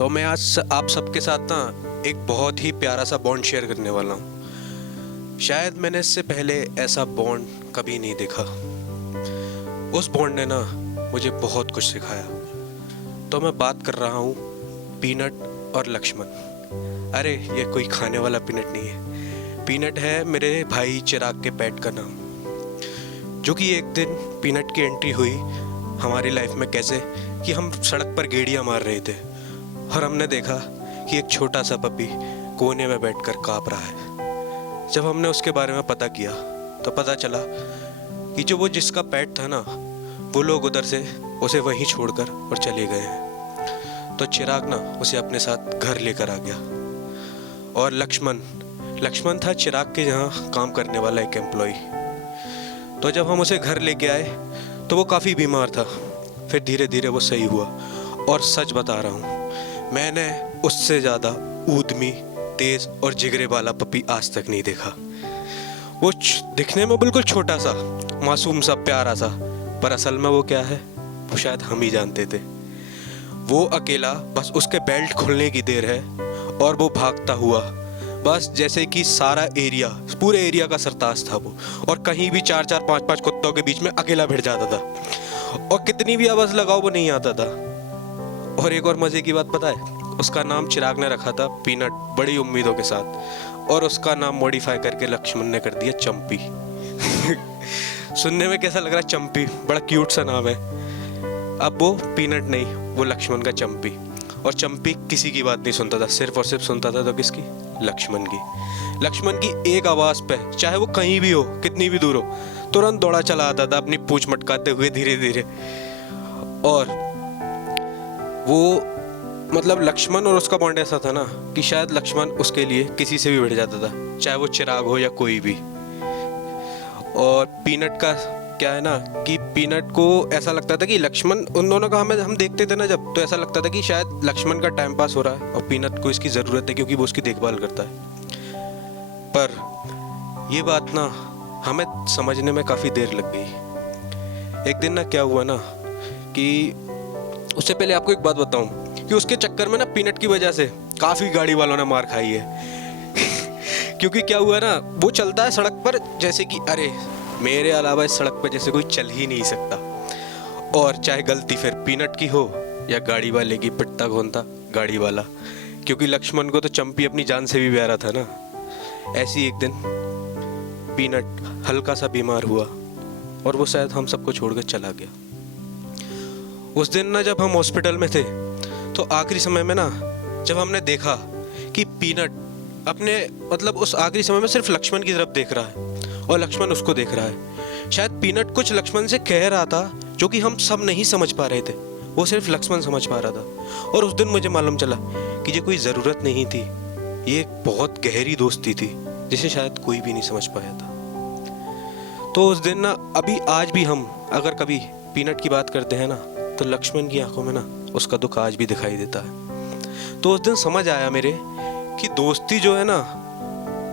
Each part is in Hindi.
तो मैं आज आप सबके साथ ना एक बहुत ही प्यारा सा बॉन्ड शेयर करने वाला हूँ। शायद मैंने इससे पहले ऐसा बॉन्ड कभी नहीं देखा। उस बॉन्ड ने ना मुझे बहुत कुछ सिखाया। तो मैं बात कर रहा हूँ पीनट और लक्ष्मण। अरे ये कोई खाने वाला पीनट नहीं है। पीनट है मेरे भाई चिराग के पेट का नाम, जो कि एक दिन पीनट की एंट्री हुई हमारी लाइफ में। कैसे कि हम सड़क पर गेड़ियाँ मार रहे थे और हमने देखा कि एक छोटा सा पपी कोने में बैठकर काँप रहा है। जब हमने उसके बारे में पता किया तो पता चला कि जो वो जिसका पेट था ना, वो लोग उधर से उसे वहीं छोड़कर और चले गए हैं। तो चिराग ना उसे अपने साथ घर लेकर आ गया। और लक्ष्मण था चिराग के यहाँ काम करने वाला एक एम्प्लॉय। तो जब हम उसे घर लेके आए तो वो काफ़ी बीमार था। फिर धीरे धीरे वो सही हुआ। और सच बता रहा हूँ, मैंने उससे ज़्यादा ऊधमी, तेज़ और जिगरे वाला पपी आज तक नहीं देखा। वो दिखने में बिल्कुल छोटा सा, मासूम सा, प्यारा सा, पर असल में वो क्या है वो शायद हम ही जानते थे। वो अकेला, बस उसके बेल्ट खुलने की देर है और वो भागता हुआ, बस जैसे कि सारा एरिया, पूरे एरिया का सरताज था वो। और कहीं भी 4-4, 5-5 कुत्तों के बीच में अकेला भिड़ जाता था और कितनी भी आवाज़ लगाओ वो नहीं आता था। और एक और मज़े की बात पता है, उसका नाम चिराग ने रखा था पीनट, बड़ी उम्मीदों के साथ। और उसका नाम मॉडिफाई करके लक्ष्मण ने कर दिया चंपी। सुनने में कैसा लग रहा है? चंपी, बड़ा क्यूट सा नाम है। अब वो पीनट नहीं, वो लक्ष्मण का चंपी। और चंपी किसी की बात नहीं सुनता था, सिर्फ और सिर्फ सुनता था तो किसकी? लक्ष्मण की। लक्ष्मण की एक आवाज़ पे, चाहे वो कहीं भी हो, कितनी भी दूर हो, तुरंत दौड़ा चला आता था अपनी पूंछ मटकाते हुए धीरे धीरे। और वो मतलब लक्ष्मण और उसका बॉन्ड ऐसा था ना कि शायद लक्ष्मण उसके लिए किसी से भी भिड़ जाता था, चाहे वो चिराग हो या कोई भी। और पीनट का क्या है ना कि पीनट को ऐसा लगता था कि लक्ष्मण, उन दोनों का हम देखते थे ना जब, तो ऐसा लगता था कि शायद लक्ष्मण का टाइम पास हो रहा है और पीनट को इसकी ज़रूरत है क्योंकि वो उसकी देखभाल करता है। पर ये बात ना हमें समझने में काफ़ी देर लग गई। एक दिन ना क्या हुआ ना कि उससे पहले आपको एक बात बताऊं कि उसके चक्कर में ना पीनट की वजह से काफ़ी गाड़ी वालों ने मार खाई है। क्योंकि क्या हुआ ना, वो चलता है सड़क पर जैसे कि अरे मेरे अलावा इस सड़क पर जैसे कोई चल ही नहीं सकता। और चाहे गलती फिर पीनट की हो या गाड़ी वाले की, पिटता कौन था? गाड़ी वाला। क्योंकि लक्ष्मण को तो चंपी अपनी जान से भी प्यारा था ना। ऐसी एक दिन पीनट हल्का सा बीमार हुआ और वो शायद हम सबको छोड़कर चला गया। उस दिन ना जब हम हॉस्पिटल में थे तो आखिरी समय में ना जब हमने देखा कि पीनट अपने मतलब उस आखिरी समय में सिर्फ लक्ष्मण की तरफ देख रहा है और लक्ष्मण उसको देख रहा है। शायद पीनट कुछ लक्ष्मण से कह रहा था जो कि हम सब नहीं समझ पा रहे थे, वो सिर्फ लक्ष्मण समझ पा रहा था। और उस दिन मुझे मालूम चला कि ये कोई ज़रूरत नहीं थी, ये एक बहुत गहरी दोस्ती थी जिसे शायद कोई भी नहीं समझ पाया था। तो उस दिन ना, अभी आज भी हम अगर कभी पीनट की बात करते हैं ना तो लक्ष्मण की आंखों में ना उसका दुख आज भी दिखाई देता है। तो उस दिन समझ आया मेरे कि दोस्ती जो है ना,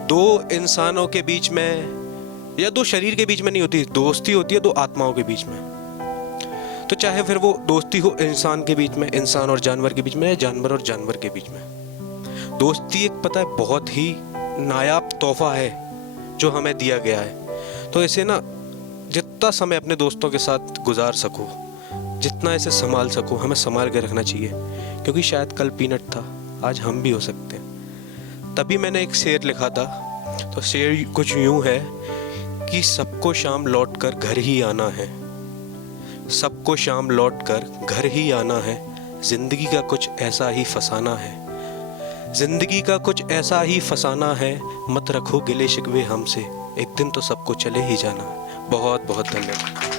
दो इंसानों के बीच में या दो शरीर के बीच में नहीं होती, दोस्ती होती है दो आत्माओं के बीच में। तो चाहे फिर वो दोस्ती हो इंसान के बीच में, इंसान और जानवर के बीच में, या जानवर और जानवर के बीच में। दोस्ती एक पता है बहुत ही नायाब तोहफा है जो हमें दिया गया है। तो इसे ना जितना समय अपने दोस्तों के साथ गुजार सको, जितना इसे संभाल सको, हमें संभाल के रखना चाहिए। क्योंकि शायद कल पीनट था, आज हम भी हो सकते हैं। तभी मैंने एक शेर लिखा था। तो शेर कुछ यूं है कि सबको शाम लौट कर घर ही आना है, सबको शाम लौट कर घर ही आना है, जिंदगी का कुछ ऐसा ही फसाना है, जिंदगी का कुछ ऐसा ही फसाना है, मत रखो गिले शिकवे हमसे, एक दिन तो सबको चले ही जाना। बहुत बहुत धन्यवाद।